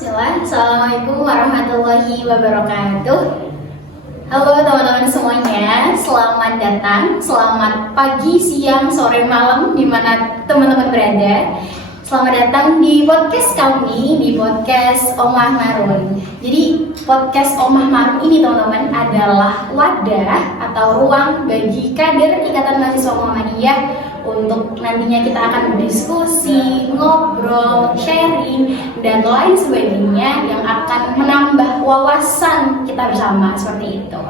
Bismillah. Assalamualaikum warahmatullahi wabarakatuh. Halo teman-teman semuanya, selamat datang, selamat pagi, siang, sore, malam dimana teman-teman berada. Selamat datang di podcast kami, di podcast Omah Marun. Jadi podcast Omah Marun ini teman-teman adalah wadah atau ruang bagi kader Ikatan Mahasiswa Muhammadiyah untuk nantinya kita akan berdiskusi, ngobrol, sharing, dan lain sebagainya yang akan menambah wawasan kita bersama seperti itu.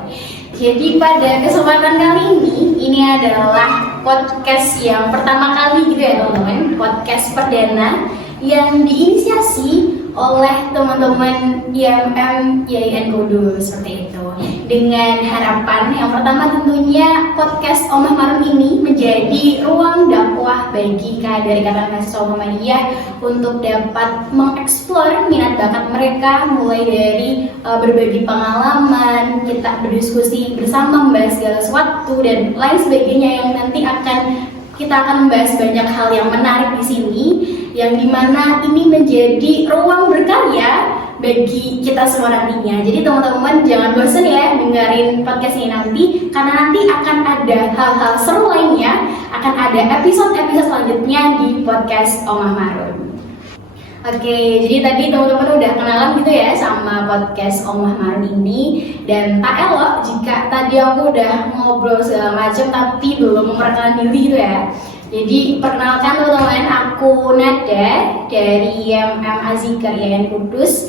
Jadi pada kesempatan kali ini adalah podcast yang pertama kali gitu ya teman-teman, podcast perdana yang diinisiasi oleh teman-teman IMM YIN Kudus seperti itu. Dengan harapan yang pertama tentunya podcast Omah Marun ini menjadi ruang dakwah bagi kader Ikatan Mahasiswa Muhammadiyah untuk dapat mengeksplor minat bakat mereka, mulai dari berbagi pengalaman, kita berdiskusi bersama, membahas segala sesuatu dan lain sebagainya yang nanti kita akan membahas banyak hal yang menarik di sini, yang dimana ini menjadi ruang berkarya bagi kita semua nantinya. Jadi teman-teman jangan bosan ya dengerin podcast ini nanti, karena nanti akan ada hal-hal seru lainnya, akan ada episode-episode selanjutnya di podcast Omah Marun. Oke, jadi tadi teman-teman udah kenalan gitu ya sama podcast Omah Marun ini, dan tak elok jika tadi aku udah ngobrol segala macam tapi belum memperkenalkan diri gitu ya. Jadi perkenalkan teman-teman, aku Nada dari IMM Azikar YIN Kudus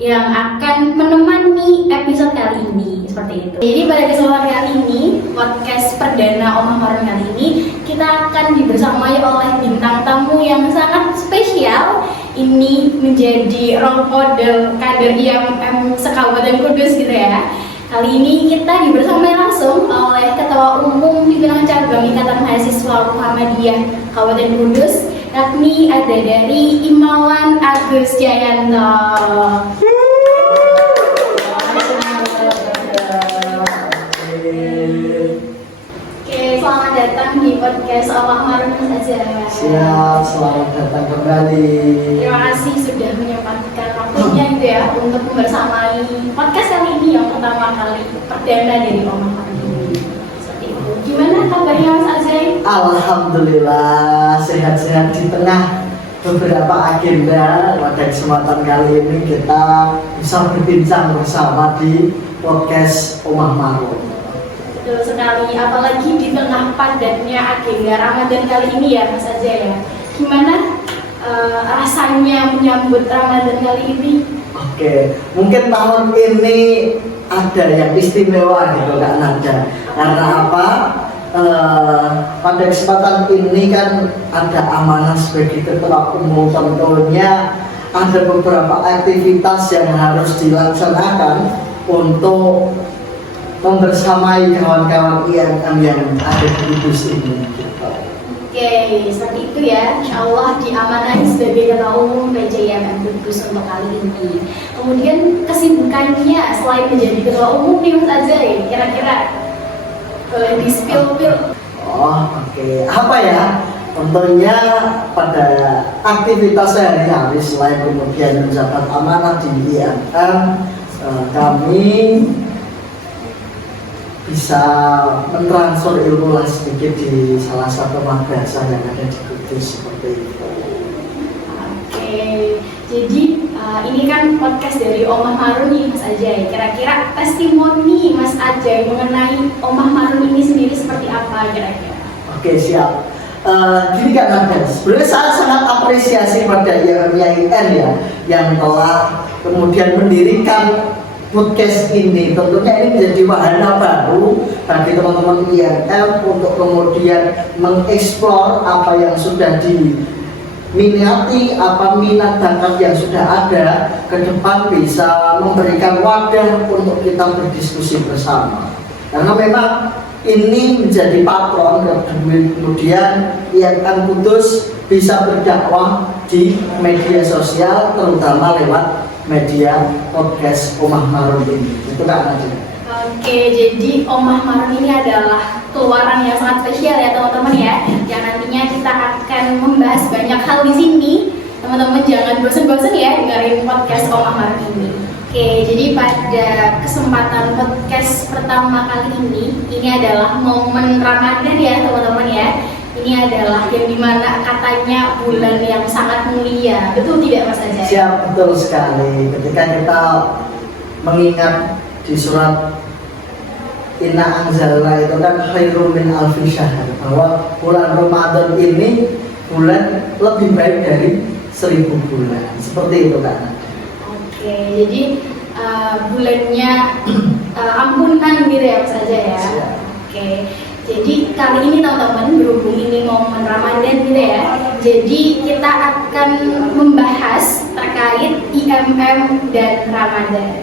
yang akan menemani episode kali ini seperti itu. Jadi pada kesempatan kali ini, podcast perdana Omah Marun kali ini kita akan dibersamai oleh bintang tamu yang sangat spesial. Ini menjadi role model kader IMM sekabupaten Kudus gitu ya. Kali ini kita dibersamai langsung oleh Ketua Umum Pimpinan Cabang Ikatan Mahasiswa Muhammadiyah Kabupaten Kudus, yakni ada dari Imawan Agus Jayanto. Oke, selamat datang di podcast Omah Marun Mas Azhar. Siap, selamat datang kembali. Terima kasih sudah menyempatkan waktunya gitu ya untuk membersamai podcast kali ini yang pertama kali perdana dari Omah Marun ini. Seperti itu. Gimana kabarnya Mas Azhar? Alhamdulillah sehat-sehat di tengah beberapa agenda. Pada kesempatan kali ini kita bisa berbincang bersama di podcast Omah Marun. Betul sekali, apalagi di tengah padatnya agenda Ramadan kali ini ya Mas Azhar ya. Gimana rasanya menyambut Ramadan kali ini? Oke, mungkin tahun ini ada yang istimewa gitu Kak Nada. Karena apa? Pada kesempatan ini kan ada amanah sebagai ketua umum, tentunya ada beberapa aktivitas yang harus dilaksanakan untuk membersamai kawan-kawan IMM yang ada di Kudus ini. Oke, seperti itu ya. Insya Allah diamanahi sebagai ketua umum PJIMM Kudus untuk kali ini. Kemudian kesibukannya selain menjadi ketua umum nih Mas Azhar, kira-kira boleh di-spill-spill? Oh, oke. Apa ya? Tentunya pada aktivitas sehari-hari selain kemudian menjabat amanah di IMM, kami bisa mentransfer ilmu lah sedikit di salah satu madrasah yang ada di Kudus seperti itu. Oke, jadi ini kan podcast dari Omah Marun nih Mas Ajay. Kira-kira testimoni Mas Ajay mengenai Omah Marun ini sendiri seperti apa kira-kira? Oke, siap. Gini Kak Nadia, sebenarnya saya sangat apresiasi pada YIN ya, yang telah kemudian mendirikan podcast ini. Tentunya ini menjadi wahana baru bagi teman-teman IMM untuk kemudian mengeksplor apa yang sudah diminati, apa minat bakat yang sudah ada, ke depan bisa memberikan wadah untuk kita berdiskusi bersama. Karena memang ini menjadi patron, kemudian IMM Kudus bisa berdakwah di media sosial, terutama lewat media podcast Omah Marun ini. Itu Kak Nadia. Oke, jadi Omah Marun ini adalah keluaran yang sangat spesial ya teman-teman ya, yang nantinya kita akan membahas banyak hal di sini, teman-teman jangan bosan-bosan ya dengerin podcast Om Ahmad ini. Oke, jadi pada kesempatan podcast pertama kali ini adalah momen Ramadan ya teman-teman ya. Ini adalah yang dimana katanya bulan yang sangat mulia, betul tidak Mas Ajay? Siap, betul sekali. Ketika kita mengingat di surat Inna Anzalna itu kan khairum min alfi syahr, bahwa bulan Ramadan ini bulan lebih baik dari 1000 bulan. Seperti itu kan. Oke, jadi bulannya ampunan gitu ya Mas Ajay ya. Siap. Oke, jadi kali ini teman-teman berhubung ini momen Ramadan gitu ya. Jadi kita akan membahas terkait IMM dan Ramadan.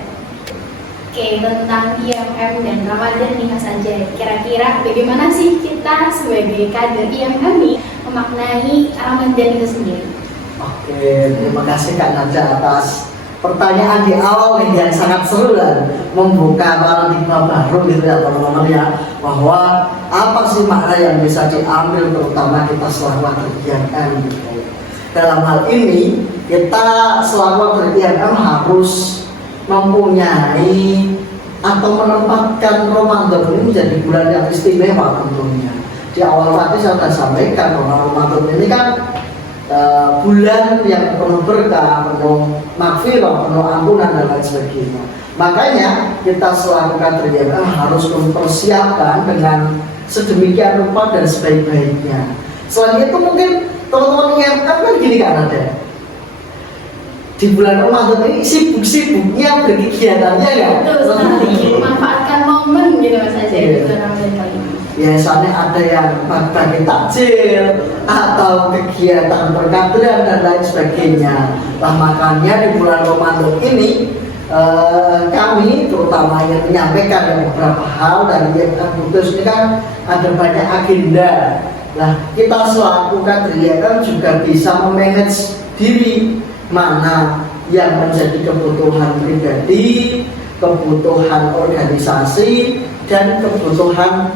Oke, tentang IMM dan Ramadan nih Mas Ajay. Kira-kira bagaimana sih kita sebagai kader IMM nih memaknai Ramadan itu sendiri? Oke, terima kasih Kak Naja atas pertanyaan di awal nih yang sangat seru dan membuka paradigma baru gitu ya teman-teman ya, bahwa apa sih makna yang bisa diambil terutama kita selaku IMM gitu. Dalam hal ini kita selaku IMM harus mempunyai atau menempatkan Ramadan ini menjadi bulan yang istimewa tentunya. Di awal tadi saya sudah sampaikan bahwa Ramadan ini kan bulan yang penuh berkah, penuh maghfirah, penuh ampunan dan lain sebagainya. Makanya kita selaku kader IMM harus mempersiapkan dengan sedemikian rupa dan sebaik-baiknya. Selain itu mungkin teman-teman IMM kan gini kan ada di bulan Ramadan ini sibuk-sibuknya berkegiatannya ya. Betul sekali, memanfaatkan momen gitu Mas Ajay di bulan Ramadan kali ini. Biasanya ada yang bagi takjil atau kegiatan perkaderan dan lain sebagainya. Nah makanya di bulan Ramadan ini kami terutama yang menyampaikan beberapa hal dari yang putus ini kan ada banyak agenda. Nah kita selaku kader kan juga bisa memanage diri mana yang menjadi kebutuhan pribadi, kebutuhan organisasi dan kebutuhan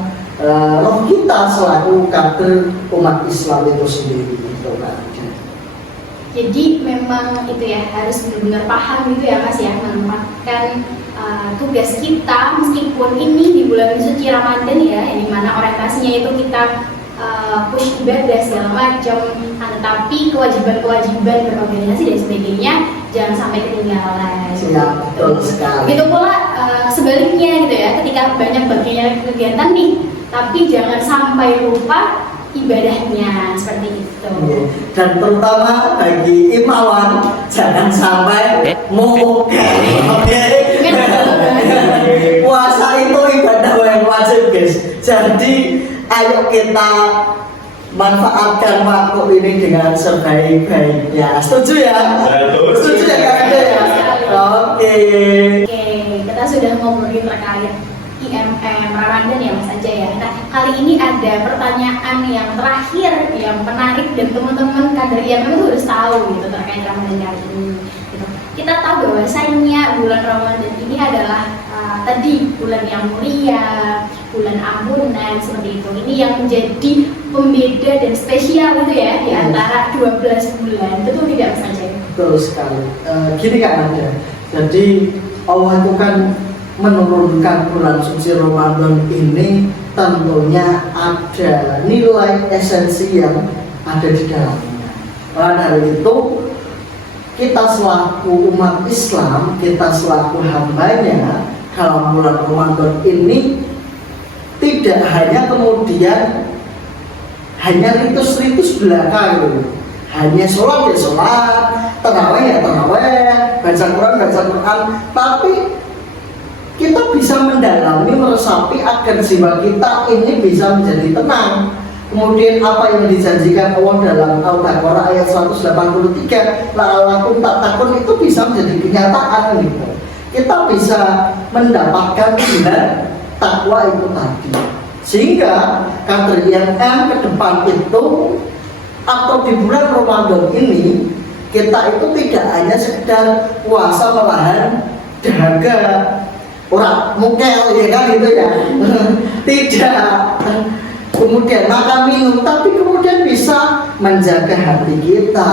roh kita selaku kader umat Islam itu sendiri gitu kan. Jadi memang itu ya harus benar-benar paham gitu ya Mas ya, menempatkan tugas kita meskipun ini di bulan suci Ramadan ya, yang dimana orientasinya itu kita push ibadah segala macam, tetapi kewajiban-kewajiban berorganisasi dan sebagainya jangan sampai ketinggalan. Siap, betul sekali. Begitu pula sebaliknya gitu ya, ketika banyak bagian kegiatan nih, tapi jangan sampai lupa ibadahnya seperti itu. Dan terutama bagi imawan jangan sampai puasa itu ibadah yang wajib guys. Jadi ayo kita manfaatkan waktu ini dengan sebaik-baiknya. Setuju ya? Setuju ya Kak ya? Oke, kita sudah ngobrolin terkait IMM Ramadan ya Mas Ajay ya. Nah kali ini ada pertanyaan yang terakhir yang menarik dan teman-teman kader IMM itu harus tahu gitu terkait Ramadan kali ini. Gitu. Kita tahu bahwasanya bulan Ramadan ini adalah tadi bulan yang mulia, bulan ampunan seperti itu. Ini yang menjadi pembeda dan spesial itu ya di antara 12 bulan. Betul tidak Mas Ajay? betul sekali. Gini Kak Nadia. Jadi Allah itu kan menurunkan bulan suci Ramadan ini tentunya ada nilai esensi yang ada di dalamnya. Karena dari itu kita selaku umat Islam, kita selaku hambanya dalam bulan Ramadan ini tidak hanya kemudian hanya ritus-ritus belaka gitu. Hanya sholat ya sholat, tarawih ya tarawih, baca Quran, tapi kita bisa mendalami, meresapi agar jiwa kita ini bisa menjadi tenang. Kemudian apa yang dijanjikan Allah dalam Al-Baqarah ayat 183, la'allakum tattaqun itu bisa menjadi kenyataan gitu. Kita bisa mendapatkan dengan takwa itu tadi. Sehingga kader IMM ke depan itu atau di bulan Ramadan ini kita itu tidak hanya sekedar puasa menahan dahaga orang mukel ya kan gitu ya tidak kemudian makan minum, tapi kemudian bisa menjaga hati kita,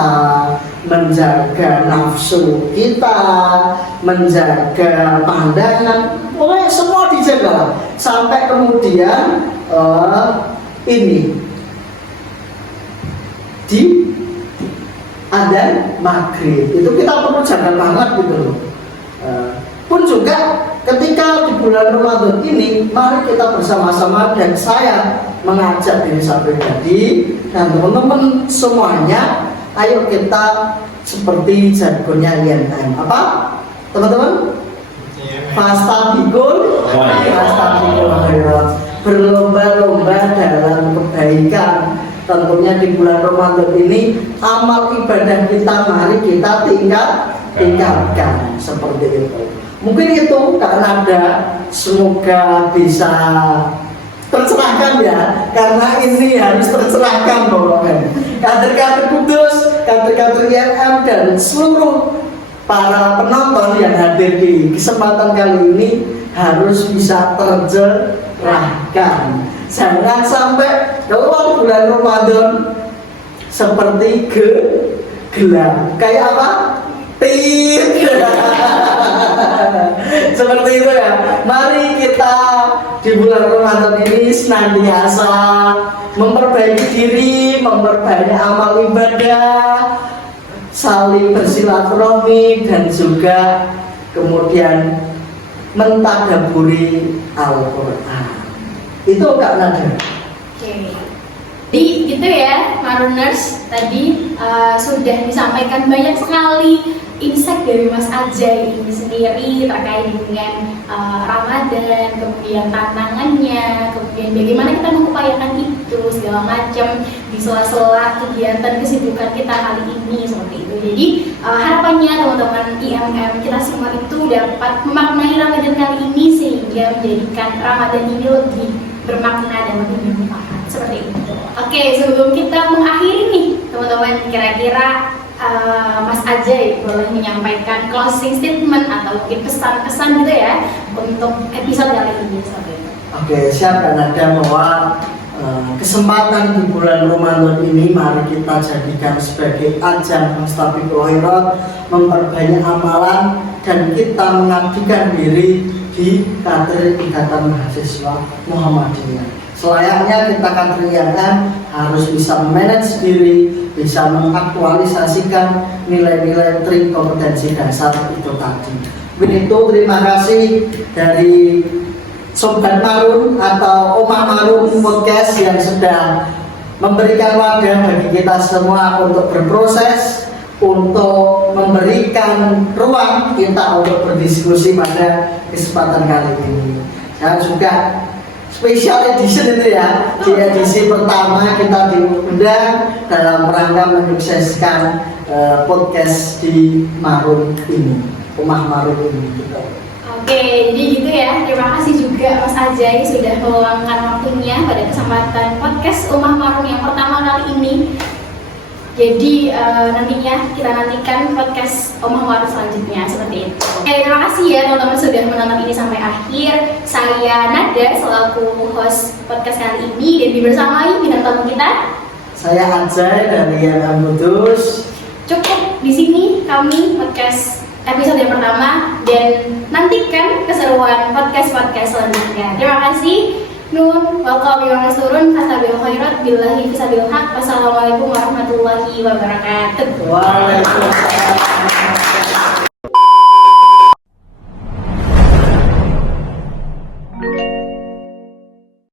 menjaga nafsu kita, menjaga pandangan, pokoknya semua dijaga sampai kemudian ini di adzan maghrib itu kita perlu jaga banget gitu loh. Pun juga ketika di bulan Ramadan ini, mari kita bersama-sama dan saya mengajak diri saya pribadi dan teman-teman semuanya, ayo kita seperti jargonnya IMM. Apa teman-teman? Fastabiqul khairat, berlomba-lomba dalam kebaikan. Tentunya di bulan Ramadan ini amal ibadah kita mari kita tingkatkan seperti itu. Mungkin itu karena ada, semoga bisa tercerahkan ya, karena ini harus tercerahkan pokoknya. Kader-kader kudus, kader-kader IMM dan seluruh para penonton yang hadir di kesempatan kali ini harus bisa tercerahkan. Jangan sampai keluar bulan Ramadan seperti gelap. Kayak apa? Seperti itu ya. Mari kita di bulan Ramadan ini senantiasa memperbaiki diri, memperbanyak amal ibadah, saling bersilaturahmi dan juga kemudian mentadaburi Al-Quran. Itu Kak Nadia. Oke. Jadi gitu ya, Maruners, tadi sudah disampaikan banyak sekali insight dari Mas Ajay ini sendiri terkait dengan Ramadan, kemudian tantangannya, kemudian bagaimana kita mengupayakan itu segala macam di sela-sela kegiatan kesibukan kita kali ini seperti itu. Jadi harapannya teman-teman IMM kita semua itu dapat memaknai Ramadan kali ini sehingga menjadikan Ramadan ini lebih bermakna dan lebih bermanfaat seperti itu. Oke, sebelum kita mengakhiri nih teman-teman, kira-kira Mas Ajay boleh menyampaikan closing statement atau mungkin pesan-pesan gitu ya untuk episode kali ini seperti itu. Oke, siap Kak Nadia, bahwa kesempatan di bulan Ramadan ini mari kita jadikan sebagai ajang Fastabiqul khairat, memperbanyak amalan dan kita mengabdikan diri di kader Ikatan Mahasiswa Muhammadiyah. Selayaknya kita kader IMM harus bisa manage diri, bisa mengaktualisasikan nilai-nilai kompetensi dasar itu tadi. Begitu, terima kasih dari Sobat Marun atau Omah Marun Podcast yang sudah memberikan wadah bagi kita semua untuk berproses, untuk memberikan ruang kita untuk berdiskusi pada kesempatan kali ini. Dan juga special edition itu ya, di edisi pertama kita diundang dalam rangka menyukseskan podcast di Marun ini, Omah Marun ini gitu. Oke, jadi gitu ya. Terima kasih juga Mas Ajay sudah meluangkan waktunya pada kesempatan podcast Omah Marun yang pertama kali ini. Jadi nantinya kita nantikan podcast Omah Marun selanjutnya seperti itu. Oke, terima kasih ya teman-teman sudah menonton ini sampai akhir. Saya Nada selaku host podcast kali ini dan dibersamai bintang tamu kita. Saya Ajay dari IMM Kudus. Cukup di sini kami podcast episode yang pertama dan nantikan keseruan podcast-podcast selanjutnya. Terima kasih. Nun, welcome yang turun, fastabiqul khairat, billahi fisabil haq. Wassalamualaikum warahmatullahi wabarakatuh. Waalaikumsalam.